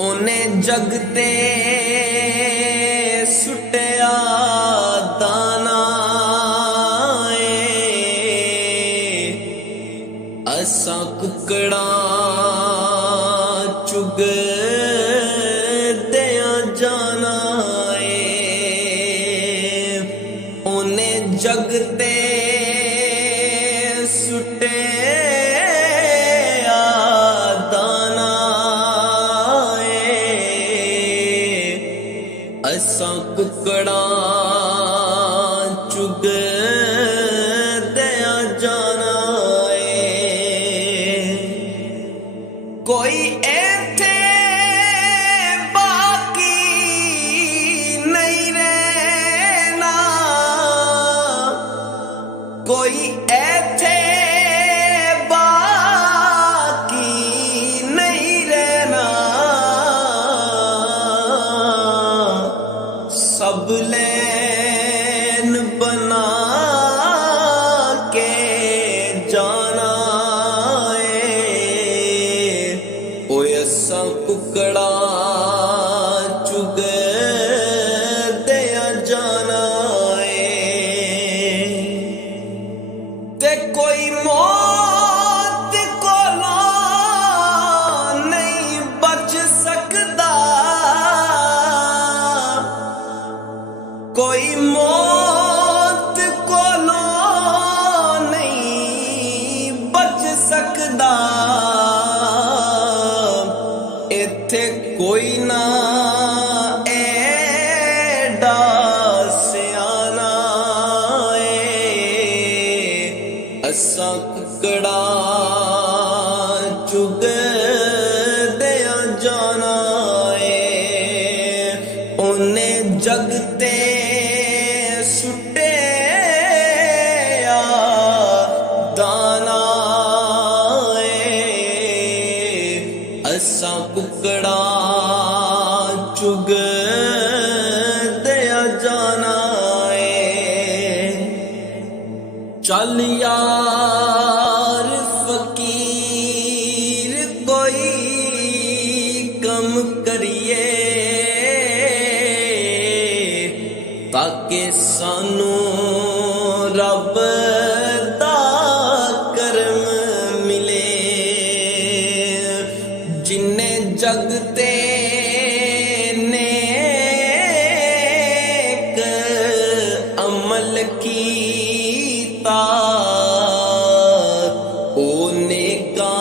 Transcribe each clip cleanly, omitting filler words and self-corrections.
ओने जग ते सुटिया दाना असा कुकड़ा चुग दिया जाना ओने जग ते सुटिया दाना असा कुकड़ा चुग दिया जाना कोई ऐथे बाकी नहीं रहना कोई ऐथे बाकी नहीं रहना सब लैन बना के जाना असा कुकड़ा चुग दिया जाना ते कोई मौत को नहीं बच सकता कोई मौत को नहीं बच सकता इत्थे कोई ना एडा सियाना असा कुकड़ा चुग दिया जाना ओने जग ते सुटिया दाना असा कुकड़ा चुग दिया जाना चल यार फकीर कोई कम करिए ताकि सानू रब दा करम मिले जिन्ने जग ते नेक अमल कीता ओ नेकां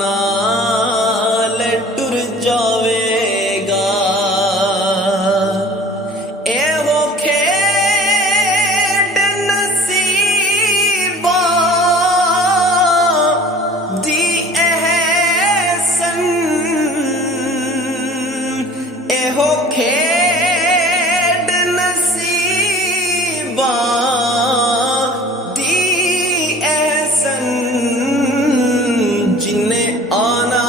नाल टुर जावेगा एहो खेड नसीबां दी एहो खेड नसीबां दी एहसन जिन्ने आना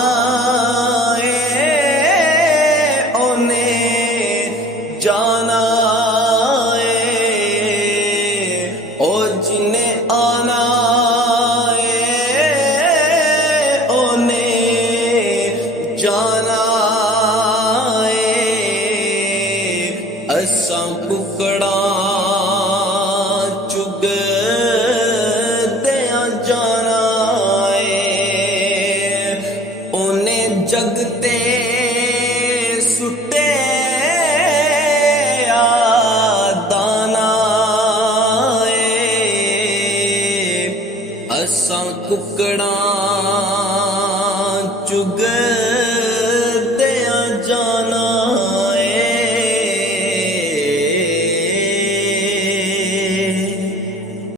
ओने जाना ओ जिन्ने आना ओने जाना असा कुकड़ा चुग दिया जाना ओने जग ते सुटिया दाना असा कुकड़ा चुग